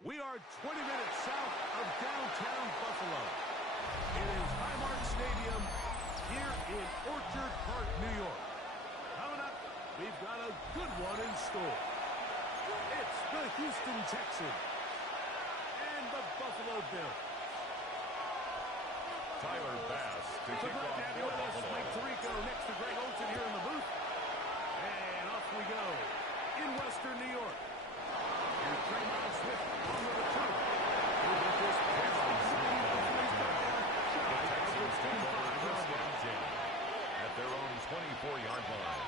We are 20 minutes south of downtown Buffalo. It is Highmark Stadium here in Orchard Park, New York. Coming up, we've got a good one in store. It's the Houston Texans and the Buffalo Bills. Tyler Bass to kick off for Buffalo. Mike Tirico next to Greg Olsen here in the booth. And off we go in Western New York. Here's Draymond Smith on the return. The Texans take over first and 10 at their own 24-yard line.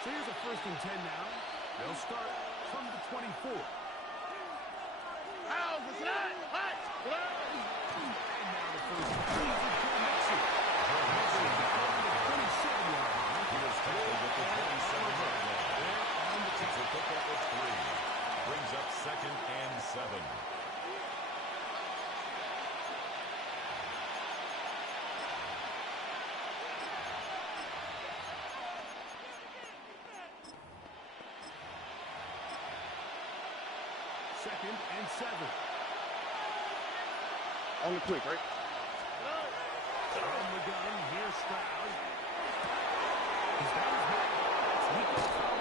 So here's a first and 10 now. They'll start from the 24. How's the snap? Hot! And now the first and 10. He was tackled at the 27-yard line. It's a pickup of 3. Brings up second and 7. Second and 7. On the quick, right? From the gun, here's Stroud. He's down his back. He goes out.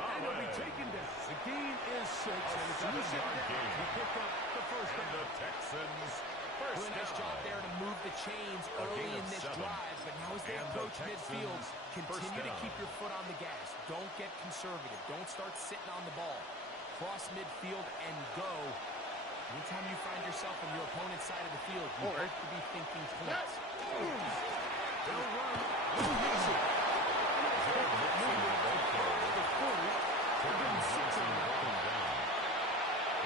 And he'll be taken down. The gain is 6, and it's a 7-yard gain. He picked up the first down. The Texans Doing a nice job there to move the chains early in this drive, but now as they approach midfield, continue to keep your foot on the gas. Don't get conservative. Don't start sitting on the ball. Cross midfield and go. Anytime you find yourself on your opponent's side of the field, you have to be thinking points. They'll run.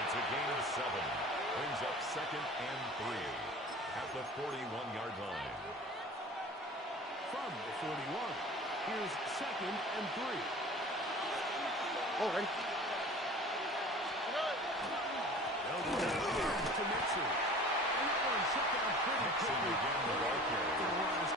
It's a gain of 7. Brings up second and 3 at the 41-yard line. From the 41, here's second and 3. All right. To Mixon. And that one shut down pretty quickly. Again, the ball carrier.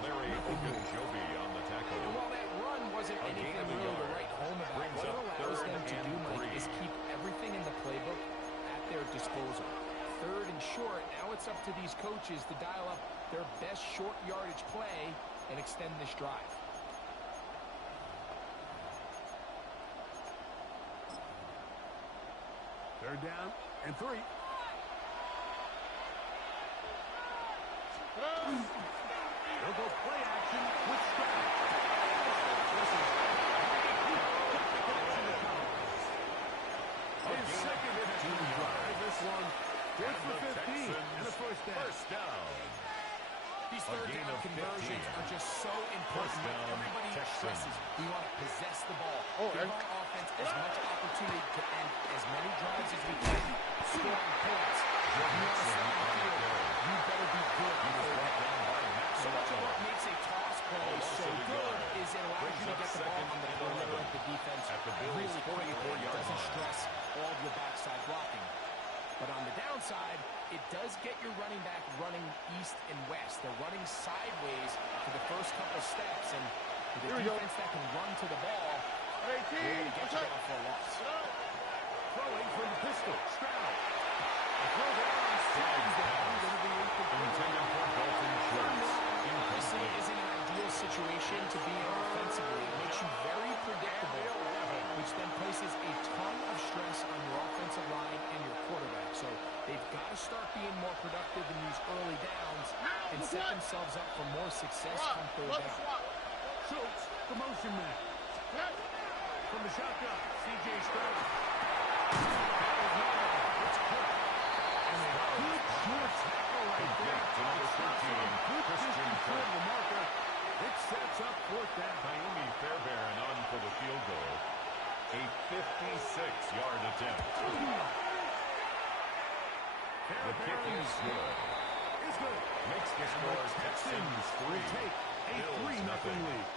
Larry Ogunjobi on the tackle. And while that run wasn't anything really to write home about, what it allows them to do, Mike, is keep everything in the playbook at their disposal. Third and short, now it's up to these coaches to dial up their best short yardage play and extend this drive. Third down and 3. They'll go play action with Stroud. His second hit to drive this one. Good for 15 and a first down. First down. These third down conversions are just so important. Everybody stresses we want to possess the ball. Give our offense as much opportunity to end as many drives as we can. Scoring points. You better be good before that. So much of what makes a toss play so good is it allows you to get the ball on the perimeter of the defense really quickly. It doesn't stress all of your backside blocking. But on the downside, it does get your running back running east and west. They're running sideways for the first couple steps, and with a defense that can run to the ball, they're going to get you off for a loss. Throwing from the pistol, Stroud. The throw down, slides down into the intended for Dalton Schultz. Obviously, it isn't an ideal situation to be in offensively. It makes you very predictable, which then places a ton of stress on your offensive line and your quarterback. So they've got to start being more productive in these early downs and set themselves up for more success on third down. Schultz, the motion man. From the shotgun, C.J. Stroud. It's quick. And a good short tackle right there. The kick is good. It's good. Makes the score Texans 3. Take a 3-0 lead.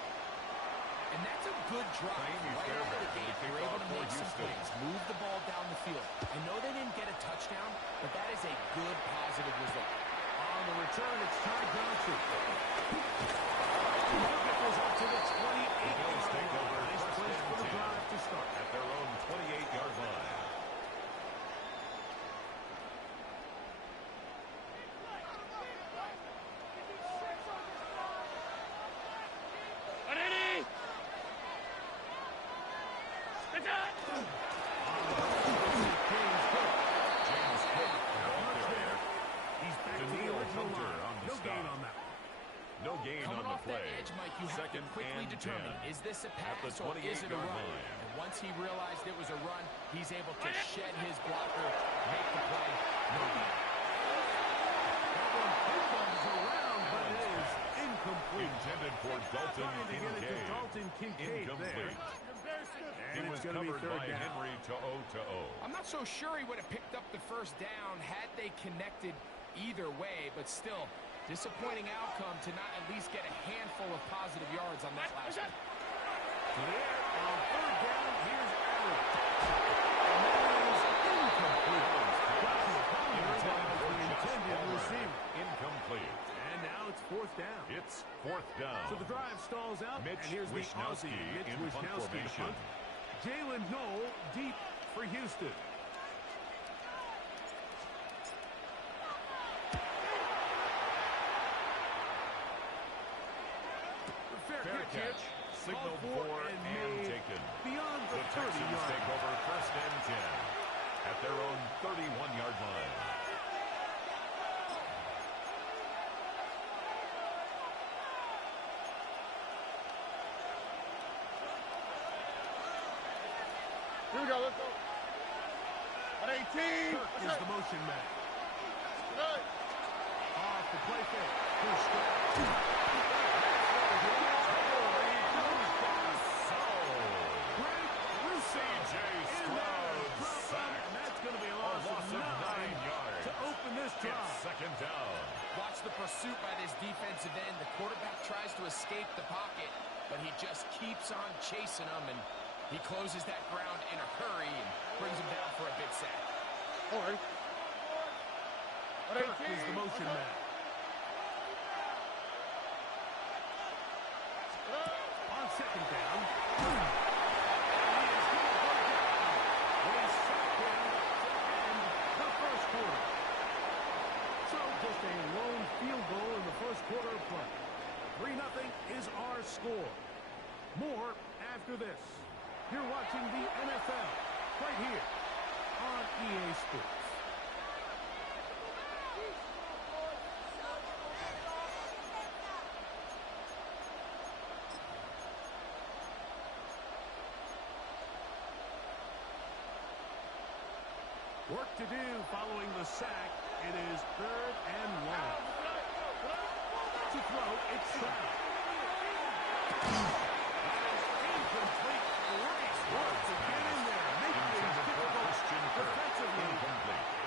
And that's a good drive. Right out of the gate, they're able to make some plays, move the ball down the field. I know they didn't get a touchdown, but that is a good, positive result. On the return, it's Ty Johnson. It goes up to the 28. Bills take over Nice place for the drive to start. At their own 28-yard line. No gain Coming on the off play. that edge, Mike, you have to Second quickly and determine, 10. is this a At the pass or is it a 28-yard run? line. And once he realized it was a run, he's able to shed his blocker, make the play, no gain. That one pinballs around, but it is incomplete. Intended for Dalton Trying to get it to Kincaid. Dalton Kincaid there. Incomplete. And It was it's going to be covered by third down. Henry to O. I'm not so sure he would have picked up the first down had they connected either way, but still, disappointing outcome to not at least get a handful of positive yards on that last one. To the air on third down. Here's Allen. And that is incomplete. The intended receiver. Incomplete. And now it's fourth down. It's fourth down. So the drive stalls out, Mitch and here's the Wishnowsky Aussie, Mitch in punt Wishnowsky to formation. punt. Jalen Noel deep for Houston. Fair catch. Signaled for and taken. Beyond the The Texans 30-yard take over first and 10 at their own 31-yard line. Here we go, let's go. At 18. Kirk is the motion man. Off the play fake. Here's Stroud. C.J. Stroud sacked. And that's going to be a A loss loss of of 9 yards. to open this It's drive. second down. Watch the pursuit by this defensive end. The quarterback tries to escape the pocket, but he just keeps on chasing him, and he closes that ground in a hurry and brings him down for a big sack. All right. At Kirk 18. is the motion man. On second down. Just a lone field goal in the first quarter of play. 3-0 is our score. More after this. You're watching the NFL right here on EA Sports. Work to do following the sack. It is third and long. To throw, it's Stroud. That is incomplete. Great work to get in there. Make things difficult defensively.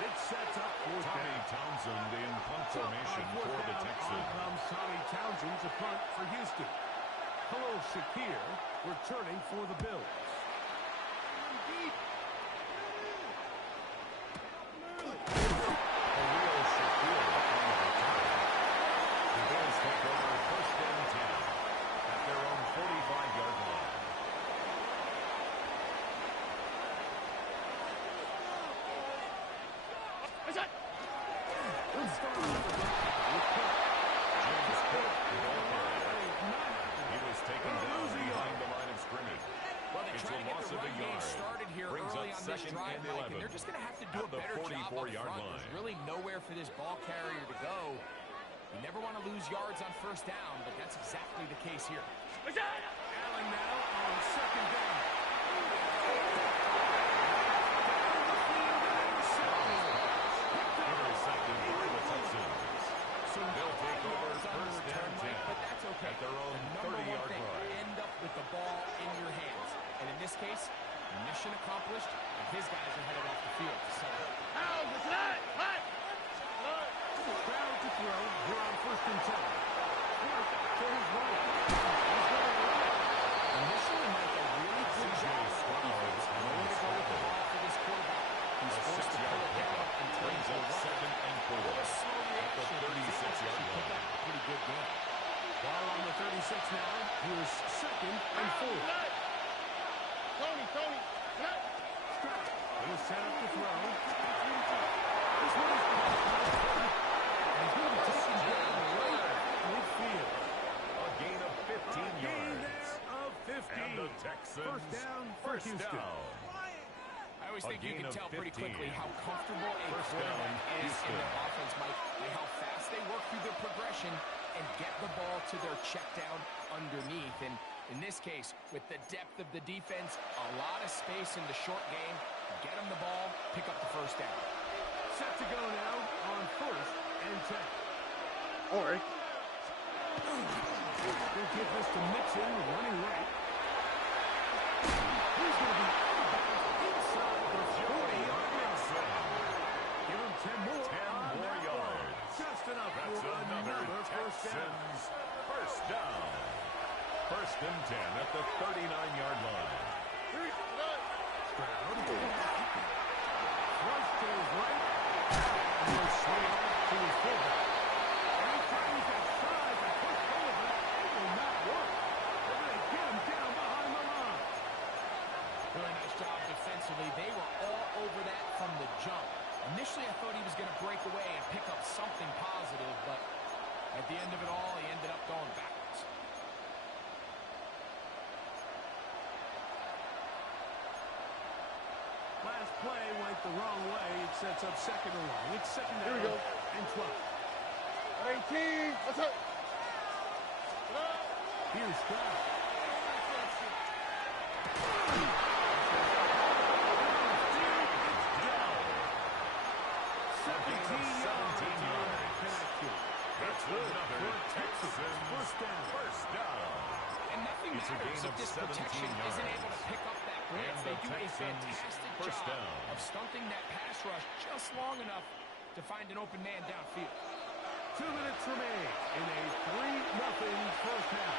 It sets up fourth Tommy down. Townsend in punt formation for the Texans. On comes Tommy Townsend to punt for Houston. Khalil Shakir returning for the Bills. Second and 11. And they're just going to have to do a better job on the front. There's really nowhere for this ball carrier to go. You never want to lose yards on first down, but that's exactly the case here. Allen now on second down. Intercepted by the Texans. So they'll take over yards on the first return, and 10 but that's okay. at their own The number 30-yard one thing, line. end up with the ball in your hands. And in this case, mission accomplished, and his guys are headed off the field to settle. Houston. down. I always think you can tell pretty quickly how comfortable a quarterback is in their offense, Mike, by how fast they work through their progression and get the ball to their check down underneath. And in this case, with the depth of the defense, a lot of space in the short game, get them the ball, pick up the first down. Set to go now on 1st and 10. All right. They'll give this to Mixon, running right. He's going to be inside the 40-yard line. Give him 10 more. 10 more yards. Just enough That's for another first down. First down. 1st and 10 at the 39-yard line. Stroud. Thrust to his right. And he'll swing to his fullback. Anytime he's got size and push over, it will not work. They're going to get him down behind the line. Really nice job defensively. They were all over that from the jump. Initially, I thought he was going to break away and pick up something positive, but at the end of it all, he ended up going backwards. Last play went the wrong way. It sets up 2nd and long. It's 2nd Here we down go. and 12. 18. What's up? Here's Stroud. Another Texans first down. And nothing matters if this protection isn't able to pick up that blitz. They do a fantastic job of stunting that pass rush just long enough to find an open man downfield. 2 minutes remain in a 3-0 first half.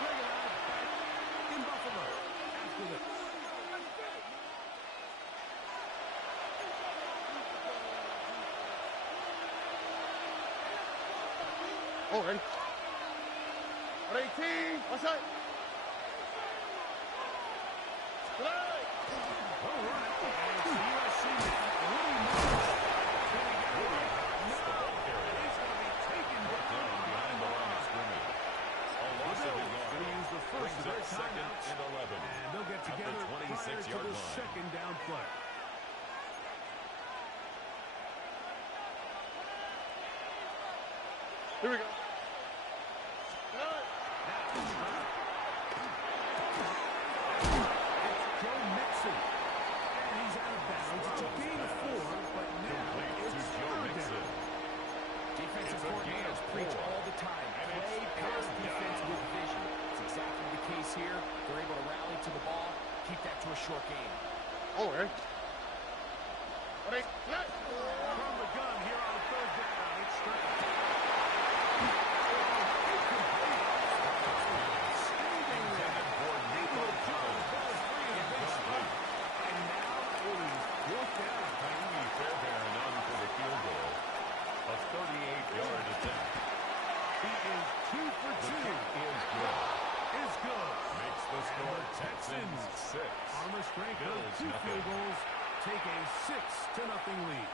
Regular back in Buffalo after this. All right. 18. What's up? All right. And it's the USC man, Woody Morris. He's going to be taken down behind the line of scrimmage. Going to use the first of their timeouts. And 11. And they'll get together prior to the 2nd down play. Here we go. Joe Mixon. And he's out of bounds. It's a gain of 4, but now it's 3rd down. Defensive coordinators preach all the time. Play pass defense with vision. It's exactly the case here. They're able to rally to the ball, keep that to a short game. All right. From the gun here on 3rd down. It's Stroud. A 38-yard attempt. He is 2 for 2. Is good. Makes the score Texans 6. On the strength of Bills 2 nothing. field goals, take a 6-0 lead.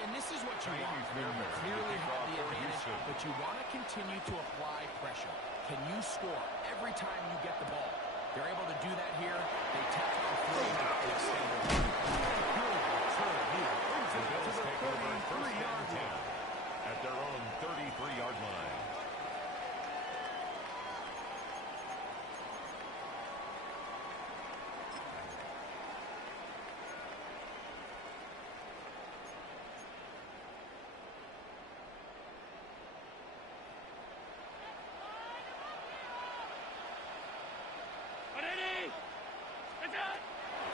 And this is what you want. You clearly have the advantage, but you want to continue to apply pressure. Can you score every time you get the ball? They're able to do that here. They tack on 3 to extend their lead. Good return here. Brings it to the 33-yard 33-yard line. at their own 33-yard line.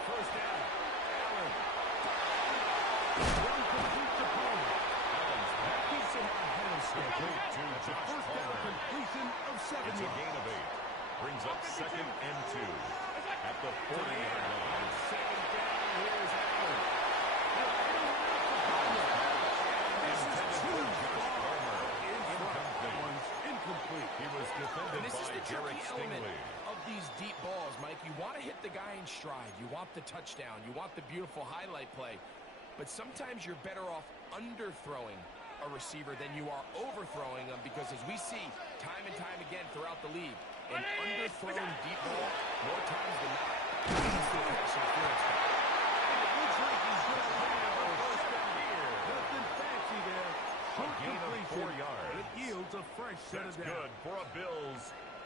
First down. Allen. One complete to Palmer. That keeps him ahead of schedule. That's a first down completion of 7 It's a yards. gain of 8. Brings up 2nd and 2 at the 40-yard line. Second down. Here's Allen. Incomplete. He was defended And this is by the tricky Derek element Stingley. of these deep balls, Mike. You want to hit the guy in stride. You want the touchdown. You want the beautiful highlight play. But sometimes you're better off underthrowing a receiver than you are overthrowing them, because as we see time and time again throughout the league, an underthrown deep ball, more times than not, He's the pass interference. It looks like he's going to win a first down here. Nothing fancy there. Short gain of 4 completion. yards. It yields a fresh set of That's down. good for a Bills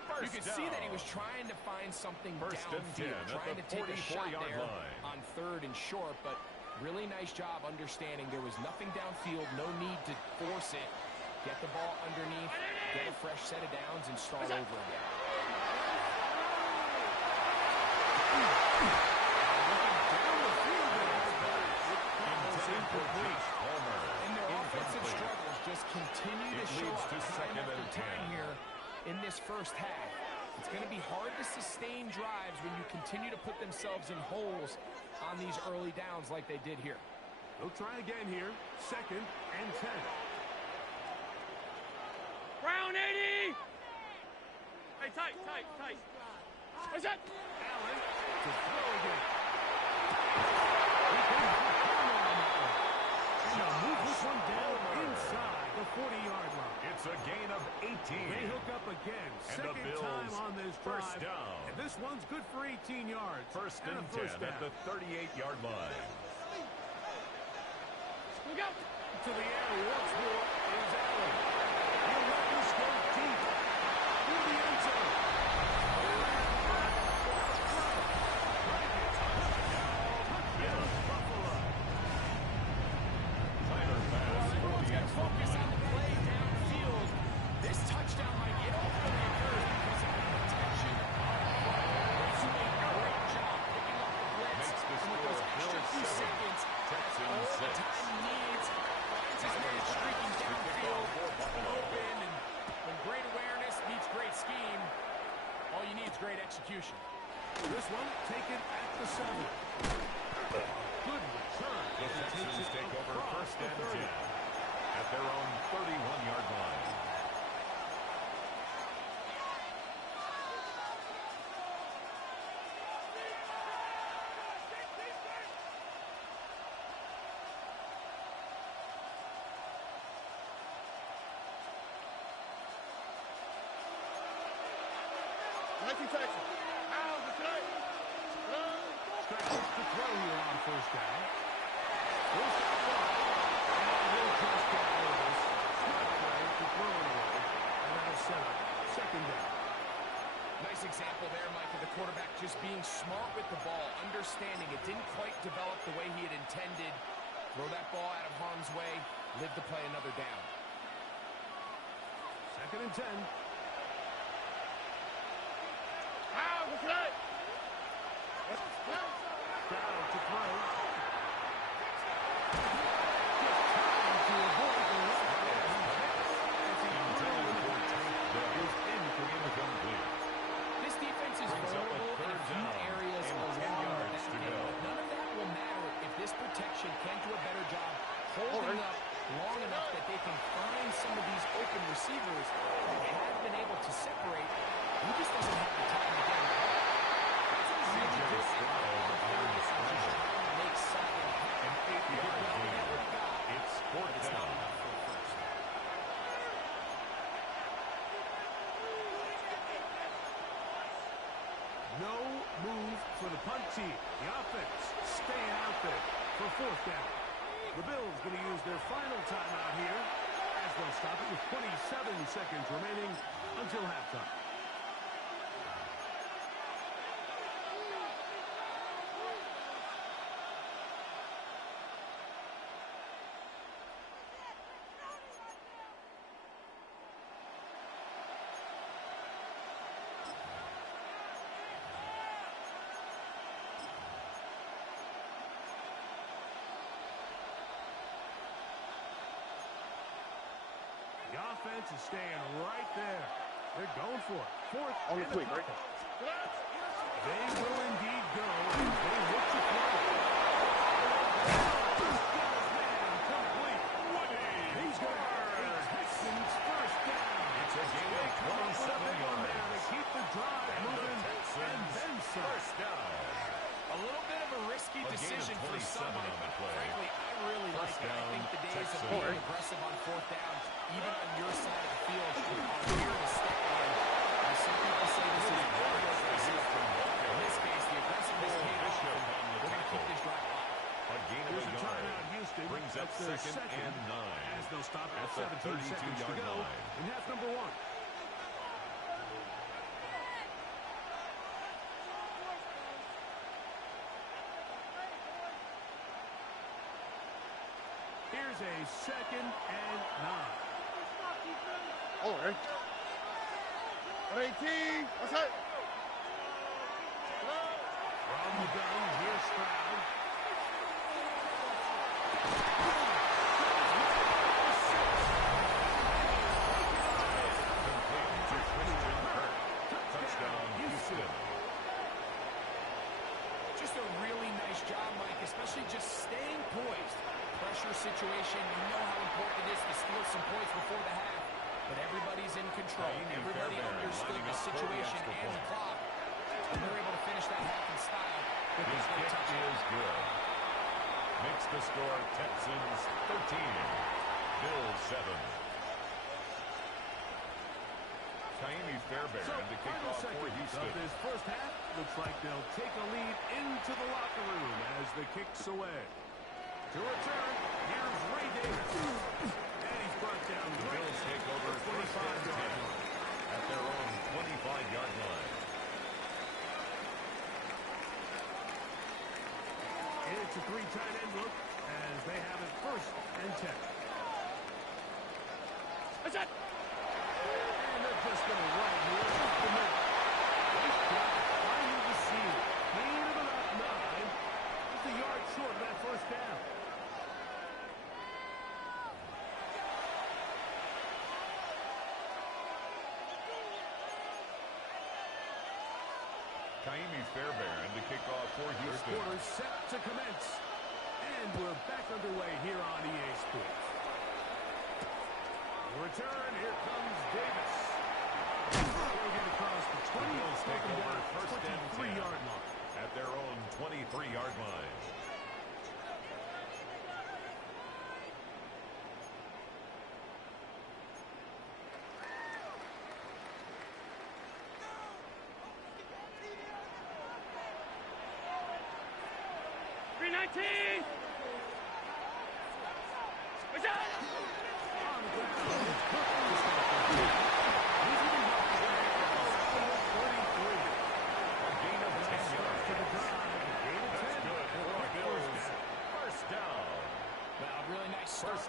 first You can down. see that he was trying to find something First and 10 downfield, at trying the to take a shot 44-yard there line. on 3rd and short, but really nice job understanding there was nothing downfield, no need to force it. Get the ball underneath, get a fresh set of downs, and start over again. And their offensive struggles just continue to show up time after time here in this first half. It's going to be hard to sustain drives when you continue to put themselves in holes on these early downs like they did here. They'll try again here. 2nd and 10. Brown 80! Hey, tight. What's that? Allen to throw again. And they'll move this one down inside the 40-yard line. It's a gain of 18. They hook up again. And the Second Bills time on this drive. first down. And this one's good for 18 yards. First and a 10 first down. at the 38-yard line. Look out! To the air once more is Allen. He'll let this go deep. Through the end zone. Focus on the play downfield. This touchdown might get ultimately occurs because of the protection on the play. He's doing a great job picking up the blitz. Makes the And with score those extra few 7. seconds, Texans all the 6. time he needs, finds his man streaking downfield, open, and when great awareness meets great scheme, all you need is great execution. This one taken at the 7. Good return. The Texans take over first and 10 at their own 31-yard line. Scratches to throw here on first down. Will stop far. And he'll just get rid of this. Smart play to throw it away. And that'll set up 2nd down. Nice example there, Mike, of the quarterback just being smart with the ball, understanding it didn't quite develop the way he had intended. Throw that ball out of harm's way, live to play another down. 2nd and 10. Crowd to throw. Just trying to avoid the run. Is incomplete. This defense is Brings up a vulnerable in a third few down areas and along 10 yards that to game, go. but none of that will matter if this protection can't do a better job holding up long enough that they can find some of these open receivers who have been able to separate. He just doesn't have the time to get it. That's a really good make something happen. An 8-yard gain. It's 4th down. No move for the punt team. The offense staying out there for 4th down. The Bills going to use their final timeout here as they'll stop it with 27 seconds remaining until halftime. The offense is staying right there. They're going for it. 4th On the and a tweak, couple. right? They will indeed go as they look to throw. Man, complete. He's got a Texans first down. It's a gain of 27 yards. To keep the drive And the moving and Texans then some. first down. A little bit of a risky A gain of decision for 27 some, on the play. frankly, I really like First it. I down, think the days of Texans. being aggressive on 4th down, even on your side of the field, are here to stay. As some people say, this is very aggressive. In this case, the aggressiveness Shif on the We're going to keep tackle. this drive alive. A gain of Here's a a yard. timeout, Houston. Brings up That's their second and 9. As they'll stop at at the 17 seconds to 32-yard go line. in half number 1. Here's a second and 9. All right. 18. What's that? From the gun, here's Stroud. Complete to Christian Kirk. Touchdown, Houston. Just a really nice job, Mike, especially just staying poised. Pressure situation, you know how important it is to steal some points before the half. But everybody's in control. Everybody understood the situation and the clock. And they're able to finish that half in style. His kick is good. Makes the score Texans 13. Bills 7. Taimi Fairbairn to kick off for Houston. Of this first half, looks like they'll take a lead into the locker room as the kick's away. To return, here's Ray Davis. And he's brought down The Bills take over 25 at their own 25-yard line. It's a 3 tight end look as they have it first and 10. What's that? And they're just going to run here. Just a minute. Nice job finding the seam. Gain of about 9. Just a yard short of that first down. Taimi Fairbairn to kick off for Houston. Quarters set to commence. And we're back underway here on EA Sports. Return, here comes Davis. He'll get across the 20. Bills take over first and 10 23-yard line. at their own 23-yard line.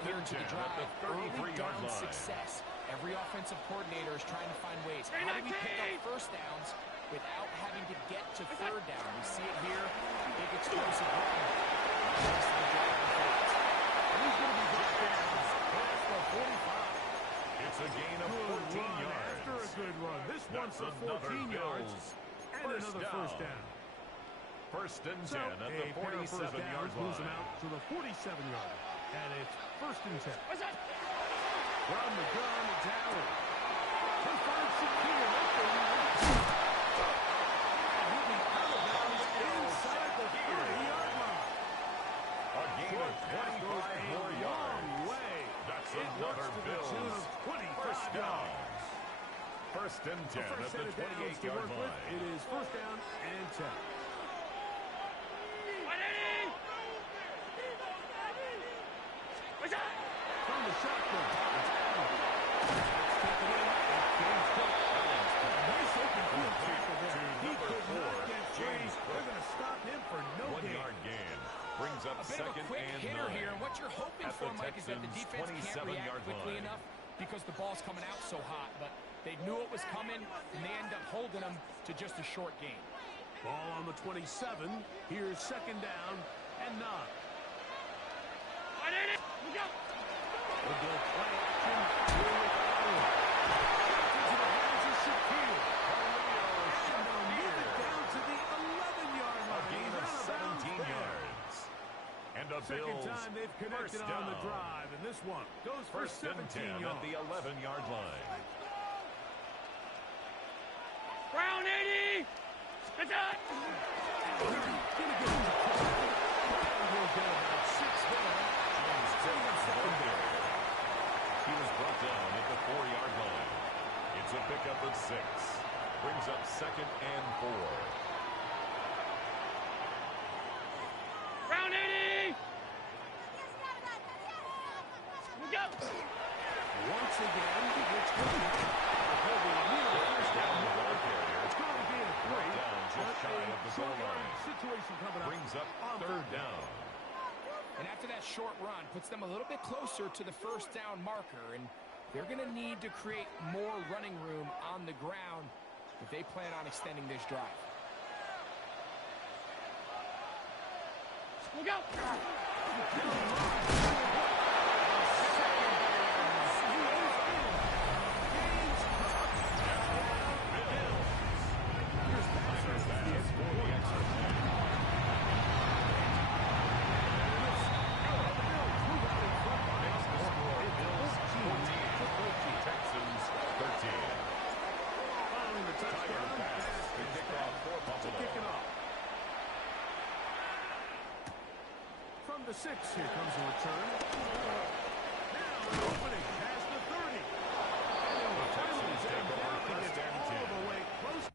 To the drive, early down success. Every offensive coordinator is trying to find ways. How do we pick up first downs without having to get to third down? We see it here. Big explosive run. He's going to be brought down past the 45. It's a gain of 14 yards. After a good run. This one's for 14 yards. And another first down. First and 10 So, at the 47-yard moves them line. out to the 47-yard. And it's first and 10. What's that? From the gun, it's Allen. He finds Shakir at the right. He'll be out of bounds inside the 30-yard line. A gain of 25 more yards. Way. That's It another works to the Bills tune of 25 first down. yards. First and 10 First at set the of downs to 28-yard work with. line. It is first down and 10. From the shotgun, it's Allen. Taken in, it's James Cook. Nice open field tackle there. He could not get free. They're going to stop him for no gain. 1-yard gain. Brings up A bit of second a quick and hitter 9. here, and what you're hoping At for, the Mike, is that the Texans' defense can't react 27-yard quickly line. enough because the ball's coming out so hot, but they knew it was coming, and they end up holding them to just a short gain. Ball on the 27. Here's second down and 9. The ball play action. Here with Allen. Into the hands of Shakir. And they'll move it down to the 11-yard line. A gain of He's out of 17 bounds there. yards. And a Second Bills time they've connected first on the down. drive, and this one goes for First and 17 10 yards. at the 11-yard line. Brown 80. Good shot. Gonna get him to Brown. Brown will get about 6 there. James Cook. He was brought down at the 4-yard line. It's a pickup of 6. Brings up second and 4. Once again, it's going to be a three. Just shy of the goal line. Situation coming up. Brings up third down. And after that short run, puts them a little bit closer to the first down marker. And they're going to need to create more running room on the ground if they plan on extending this drive. Look out! From the 6, here comes a return. Now an opening past the 30. And the Texans take over first and 10. All the way close.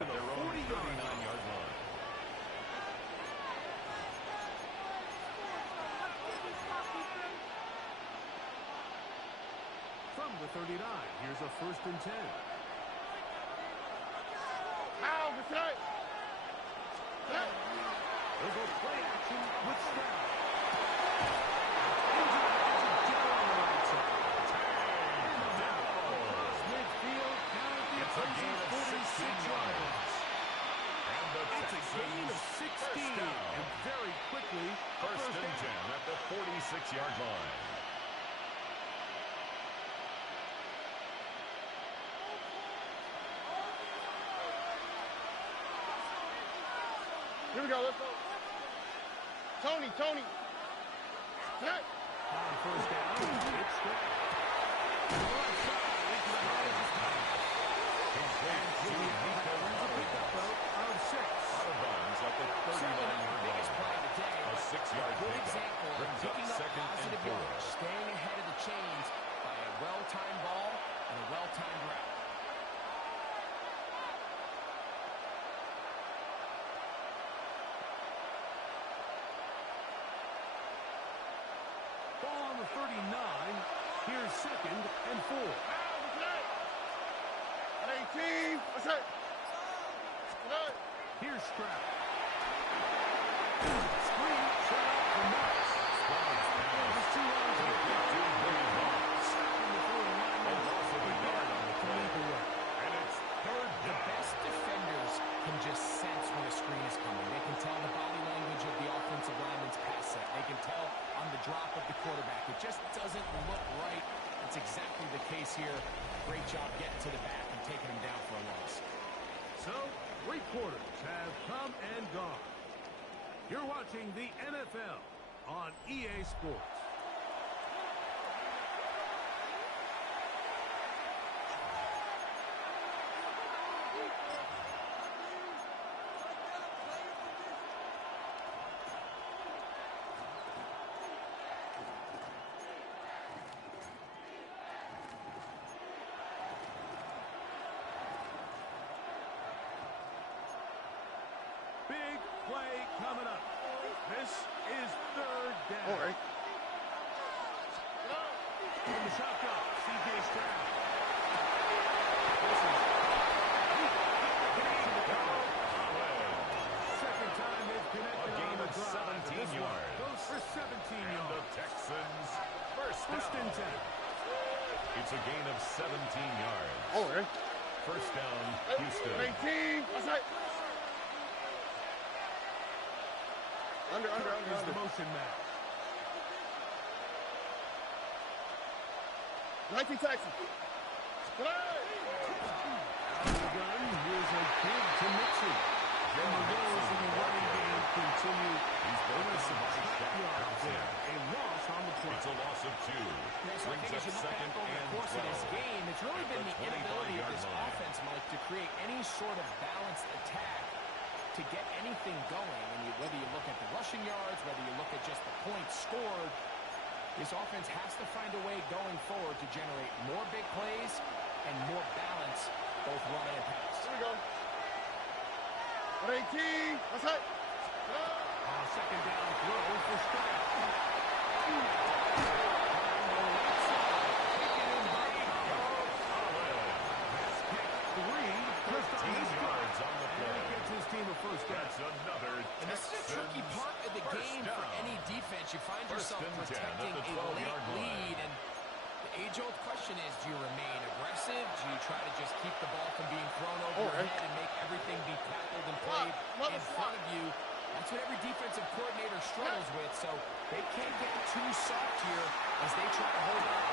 Their own 39-yard line. From the 39, here's a 1st and 10. Ow, that's right. There's a play action with Stroud. It's a gain of 16 yards. And the It's a gain of 16. And very quickly, First and 10 at the 46-yard line. Here we go, let's go. Tony. Hey. On first down, it's Stroud. Out of bounds at the 39-yard line. A 6-yard pickup brings up second and 4. Staying ahead of the chains by a well-timed ball and a well-timed route. Ball on the 39. Here's 2nd and 4. Hey, team. What's up? Here's Stroud. Screen set up for Marks. There's 2 runs on the clock. Stopping the 49. A loss of a yard on the play. And it's third down. The best defenders can just sense when a screen is coming. They can tell the body language of the offensive lineman's pass set. They can tell on the drop of the quarterback. It just doesn't look right. It's exactly the case here. Great job getting to the back and taking him down for a loss. So, 3 quarters have come and gone. You're watching the NFL on EA Sports. Big play coming up. This is 3rd down. All right. From the shotgun, C.J. Stroud. Second time they've connected. A gain on the of drive. 17 yards. Goes for 17 And yards. the Texans first First and down. 10. It's a gain of 17 yards. All right. First down, Houston. Hey, team. What's up? Under. Is the motion man. 19 Texas. Out of the gun, here's a kid to Mitchell. And the Bills in the running game continue. He's broken some yards there. A loss on the play. It's a loss of 2. So I think as you look back over the course of this game, it's really been the inability of this offense, Mike, to create any sort of balanced attack to get anything going. And whether you look at the rushing yards, whether you look at just the points scored, this offense has to find a way going forward to generate more big plays and more balance, both run and pass. Here we go. 18. That's it. Second down throw for Stroud. First down. That's another. And this is a tricky part of the game for any defense. You find yourself protecting a late lead, and the age-old question is, do you remain aggressive? Do you try to just keep the ball from being thrown over your head and make everything be tackled and played in front of you? That's what every defensive coordinator struggles with, so they can't get too soft here as they try to hold on.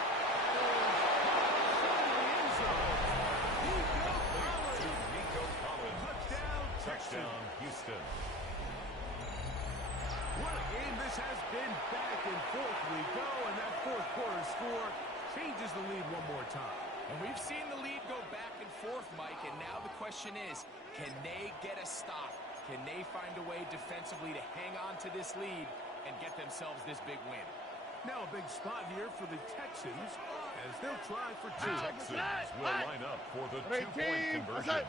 Touchdown, Houston. What a game this has been. Back and forth we go, and that fourth quarter score changes the lead one more time. And we've seen the lead go back and forth, Mike, and now the question is, can they get a stop? Can they find a way defensively to hang on to this lead and get themselves this big win? Now a big spot here for the Texans as they'll try for 2. Texans will line up for the 2-point conversion.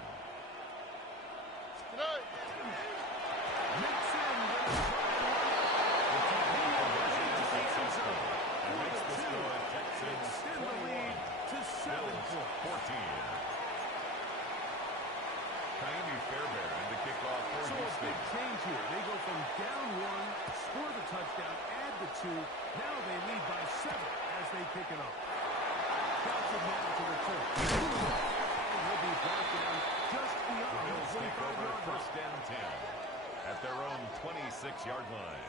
Mixon extend the lead to 7 points. 14. Kaimi Fairbairn to kick off for So a Houston. big change here. They go from down 1, score the touchdown, add the 2. Now they lead by 7 as they pick it up. Johnson now to return. And he'll be brought down just beyond the 25-yard line. First down 10 at their own 26-yard line.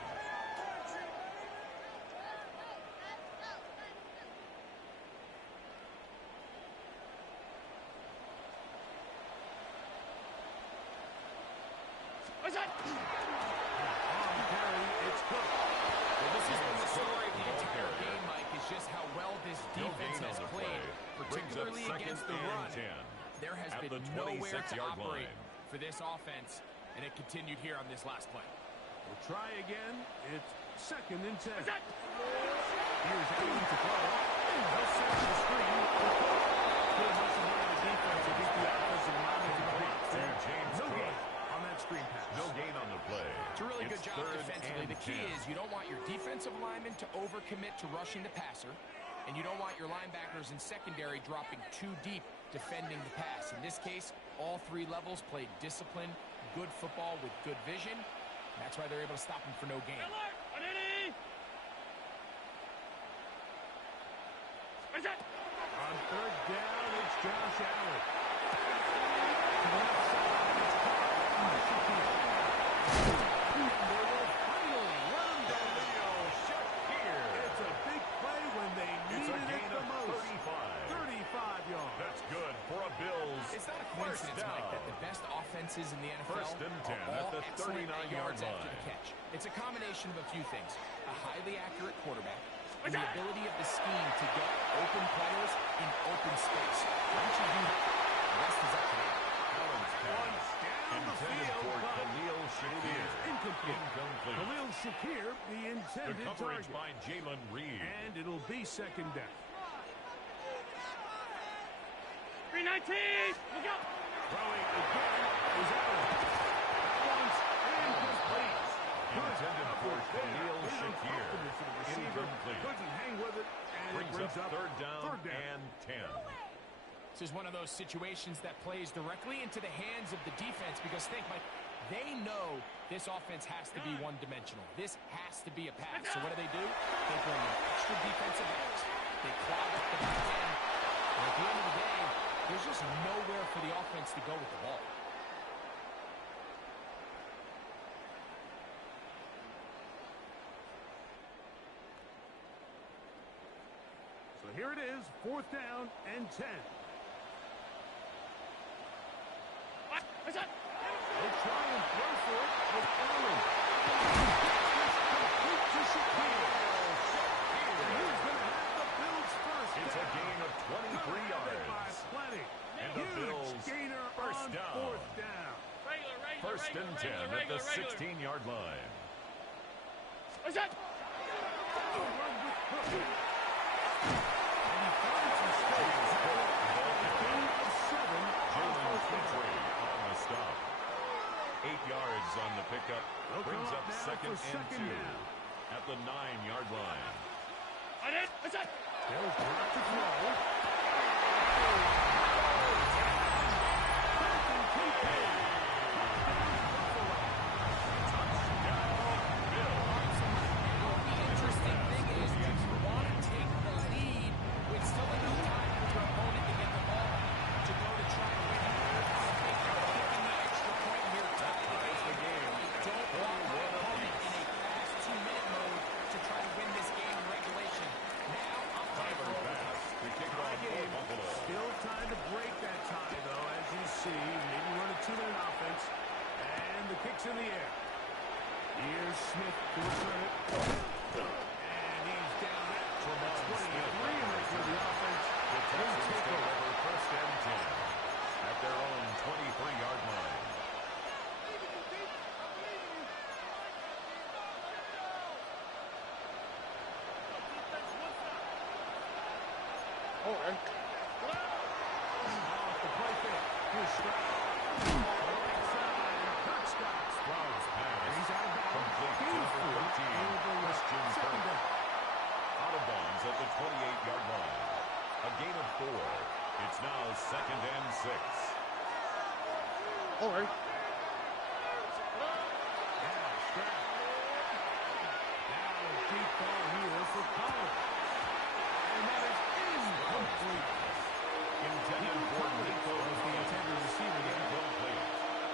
On carry, it's Cook. Well, this has been the story of the entire game, Mike, is just how well this defense has played, particularly against the run. There has been nowhere to operate for this offense, and it continued here on this last play. We'll try again. It's 2nd and 10. Here's Allen to throw. They'll set the screen. Good hustle by the defense to get the offensive lineman to the box. No gain on that screen pass. No gain on the play. It's a really good job defensively. The key is you don't want your defensive linemen to overcommit to rushing the passer, and you don't want your linebackers in secondary dropping too deep defending the pass. In this case, all 3 levels played disciplined, good football with good vision. That's why they're able to stop him for no gain. On 3rd down, it's Josh Allen. It's a big play when they needed it the most. 35 yards. That's good for a Bills. It's not a coincidence, Mike, that the best offenses in the NFL First and 10 are all at the excellent 39-yard yards after line. the catch. It's a combination of a few things. A highly accurate quarterback, and the ability of the scheme to get open players in open space. Once you do that, the rest is up to them. Allen's pass intended for Khalil Shakir. Incomplete. Khalil Shakir, the The intended coverage target. by Jalen Reed. And it'll be 2nd down. 319. Look out. Throwing again is Allen. That one's incomplete. Intended for Khalil Shakir. Incomplete. Couldn't hang with it, and it Brings up third down and 10. This is one of those situations that plays directly into the hands of the defense because think, Mike, they know this offense has to be one-dimensional. This has to be a pass. So what do? They bring in extra defensive backs. They clog up the back end. And at the end of the day, there's just nowhere for the offense to go with the ball. So here it is, 4th down and 10. They try and throw for it with Allen. Complete to Shif. He's going to have the Bills first down. It's a gain of 23 yards. By plenty. And the Bills gainer first on down. 4th down. First and 10 at the 16-yard line. What's that? The run with Cook. And he finds his space. Gain of 7. Jalen Petrie on the stop. 8 yards on the pickup. Brings up second and 2 at the 9-yard line. What's that? Bills drop to throw. In the air. Here's Smith to return it. And he's down at 23 for the offense. The Texans take over first and 10 at their own 23-yard line. Okay. Off the play fake. Here's Stroud. Stroud's pass complete to number 13, Christian Kirk. Out of bounds at the 28-yard line. A gain of 4. It's now second and 6. All right. Now a deep ball here for Collins. And that is incomplete. Intended for Nico was the intended receiver. Incomplete.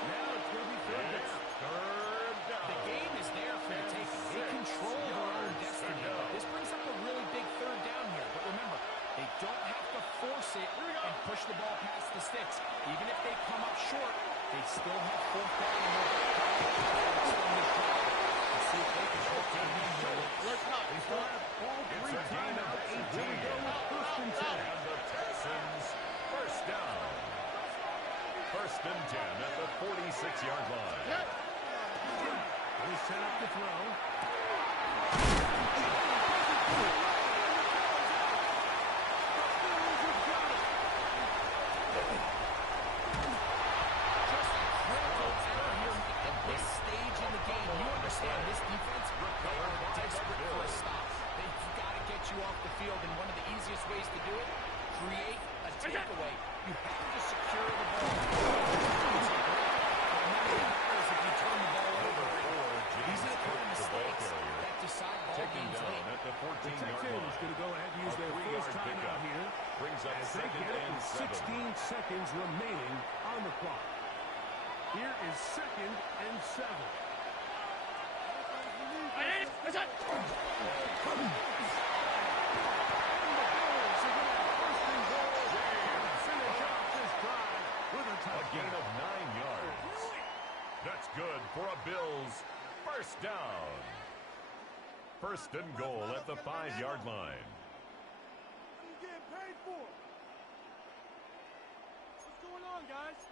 Now it's going to be third down. Third down. The game is there for the taking. They control their own destiny. This brings up a really big third down here. But remember, they don't have to force it and push the ball past the sticks. Even if they come up short, they still have 4th down and more. Let's see if they can hold down the middle. They still have all 3 timeouts. Here we go with first and 10. And the Texans first down. First and 10 at the 46-yard line. He's set up to throw. Just a critical error here at this stage in the game. You understand this defense, they are desperate for a stop. They've got to get you off the field, and one of the easiest ways to do it, create a takeaway. You have to secure the ball. If you turn the ball over, these are the kind of mistakes that decide ball games late. At the The 14-yard Texans line. going to go ahead and use their first timeout here. Brings up As they second get it and with 7. 16 seconds remaining on the clock. Here is second and 7. A gain of 9 yards. That's good for a Bills first down. First and goal at the 5-yard line. What are you getting paid for? What's going on, guys?